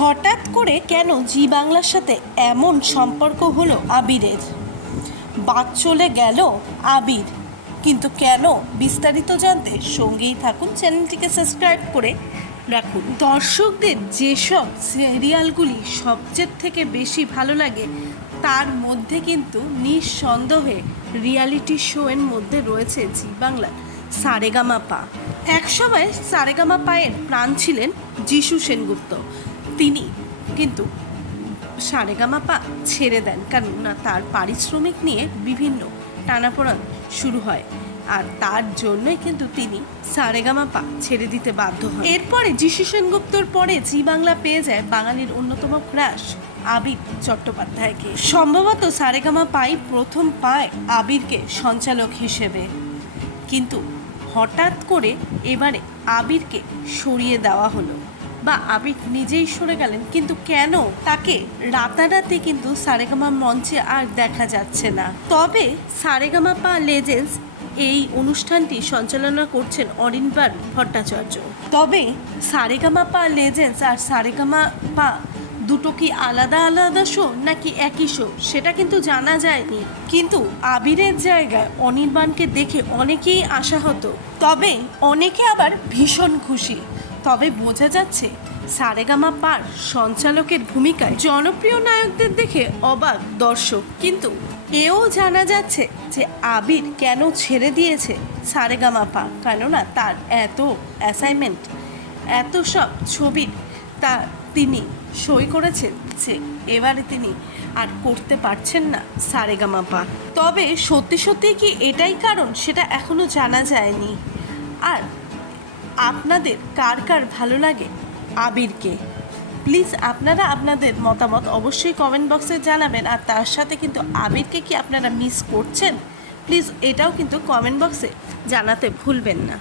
হঠাৎ করে কেন জি বাংলার সাথে এমন সম্পর্ক হলো আবিরের? বাদ চলে গেল আবির, কিন্তু কেন? বিস্তারিত জানতে সঙ্গেই থাকুন, চ্যানেলটিকে সাবস্ক্রাইব করে রাখুন। দর্শকদের যেসব সিরিয়ালগুলি সবচেয়ে থেকে বেশি ভালো লাগে তার মধ্যে কিন্তু নিঃসন্দেহে রিয়ালিটি শোয়ের মধ্যে রয়েছে জি বাংলার সারেগামাপা। একসময় সারেগামাপায়ের প্রাণ ছিলেন যিশু সেনগুপ্ত। তিনি কিন্তু সারেগামাপা ছেড়ে দেন, কেননা তার পারিশ্রমিক নিয়ে বিভিন্ন টানাপোড়েন শুরু হয়, আর তার জন্যই কিন্তু তিনি সারেগামাপা ছেড়ে দিতে বাধ্য হন। এরপরে যিশু সেনগুপ্তর পরে জি বাংলা পেয়ে যায় বাঙালির অন্যতম ক্রাশ আবির চট্টোপাধ্যায়কে। সম্ভবত সারেগামাপাই প্রথম পায় আবিরকে সঞ্চালক হিসেবে, কিন্তু হঠাৎ করে এবারে আবিরকে সরিয়ে দেওয়া হলো, বা আবির নিজেই সরে গেলেন। কিন্তু কেন? তাকে রাতারাতি কিন্তু সারেগামা মঞ্চে আর দেখা যাচ্ছে না। তবে সারেগামাপা লেজেন্ডস এই অনুষ্ঠানটি সঞ্চালনা করছেন অরিন্বার ভট্টাচার্য। তবে সারেগামাপা লেজেন্ডস আর সারেগামাপা দুটো কি আলাদা আলাদা শো নাকি একই শো সেটা কিন্তু জানা যায়নি। কিন্তু আবিরের জায়গায় অনির্বাণকে দেখে অনেকেই আশাহত, তবে অনেকে আবার ভীষণ খুশি। তবে বোঝা যাচ্ছে সারেগামাপার সঞ্চালকের ভূমিকায় জনপ্রিয় নায়কদের দেখে অবাক দর্শক, কিন্তু এও জানা যাচ্ছে যে আবির কেন ছেড়ে দিয়েছে সারেগামাপা, কেননা তার এত অ্যাসাইনমেন্ট, এত সব ছবির তা তিনি সই করেছেন যে এবারে তিনি আর করতে পারছেন না সারেগামাপা। তবে সত্যি সত্যি কি এটাই কারণ সেটা এখনও জানা যায়নি। আর আপনাদের কার কার ভালো লাগে আবিরকে? প্লিজ আপনারা আপনাদের মতামত অবশ্যই কমেন্ট বক্সে জানাবেন। আর তার সাথে কিন্তু আবিরকে কি আপনারা মিস করছেন, প্লিজ এটাও কিন্তু কমেন্ট বক্সে জানাতে ভুলবেন না।